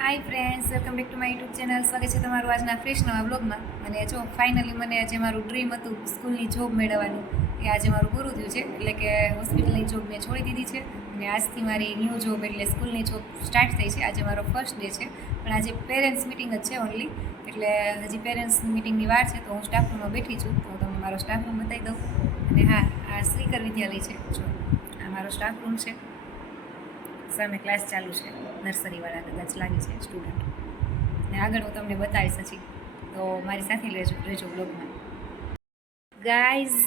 Hi friends, welcome back to my YouTube channel. સ્વાગત છે તમારું આજના ફ્રેશ નવા બ્લોગમાં. અને જો ફાઇનલી મને આજે મારું ડ્રીમ હતું સ્કૂલની જોબ મેળવવાનું, એ આજે મારું પૂરું થયું છે. એટલે કે હોસ્પિટલની જોબ મેં છોડી દીધી છે અને આજથી મારી ન્યૂ જોબ એટલે સ્કૂલની જોબ સ્ટાર્ટ થઈ છે. આજે મારો ફર્સ્ટ ડે છે, પણ આજે પેરેન્ટ્સ મિટિંગ જ છે ઓનલી. એટલે હજી પેરેન્ટ્સ મિટિંગની વાર છે, તો હું સ્ટાફ રૂમમાં બેઠી છું. તો હું તમને મારો સ્ટાફ રૂમ બતાવી દઉં. અને હા, આ શ્રીકર વિદ્યાલય છે. જો આ મારો સ્ટાફ રૂમ છે. સામે ક્લાસ ચાલુ છે, નર્સરીવાળા કદાચ લાગી છે સ્ટુડન્ટ. ને આગળ હું તમને બતાવીશ હજી, તો મારી સાથે રહેજો બ્લોગમાં. ગાઈઝ,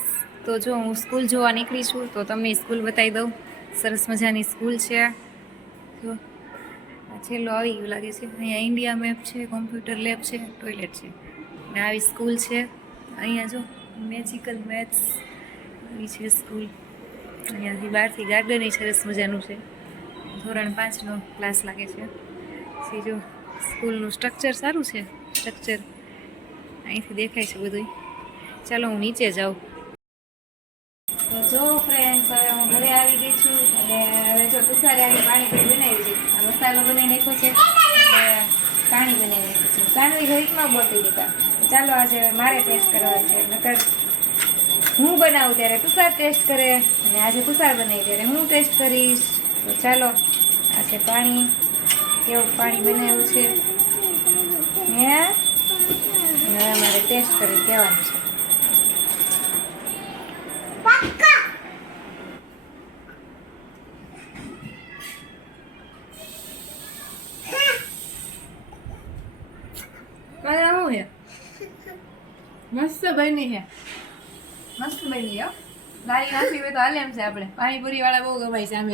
તો જો હું સ્કૂલ જોવા નીકળી છું, તો તમને સ્કૂલ બતાવી દઉં. સરસ મજાની સ્કૂલ છે. જો આ છેલ્લો આવી ગયું લાગે છે. અહીંયા ઇન્ડિયા મેપ છે, કોમ્પ્યુટર લેબ છે, ટોયલેટ છે. ને આવી સ્કૂલ છે. અહીંયા જો મેજિકલ મેથ્સ આવી છે સ્કૂલ. અહીંયાથી બહારથી ગાર્ડન સરસ મજાનું છે. ધોરણ 5નો ક્લાસ લાગે છે. પછી જો સ્કૂલનું સ્ટ્રક્ચર સારું છે. સ્ટ્રક્ચર અહીંથી દેખાય છે બધું. ચાલો હું નીચે જાઉં. તો જો ફ્રેન્ડ્સ, હવે હું ઘરે આવી ગઈ છું. અને હવે જો તુષારે આવી પાણીપુરી બનાવી છે. આ મસાલો બનાવી નાખ્યો છે અને પાણી બનાવી નાખ્યું છે. સાનવી ઘડીકમાં બોલતી દેતા. ચાલો આજે મારે ટેસ્ટ કરવાનો છે. નકર હું બનાવું ત્યારે તુષાર ટેસ્ટ કરે, અને આજે તુષાર બનાવી ત્યારે હું ટેસ્ટ કરીશ. તો ચાલો, આ છે પાણી. કેવું પાણી બનાવ્યું છે હે, હવે મારે ટેસ્ટ કરી કહેવાનું છે. શું છે? મસ્ત બની છે, મસ્ત બની. હો, ગાડી નાખી હોય તો હાલે એમ છે. આપણે પાણીપુરી વાળા બહુ ગમાય છે. અમે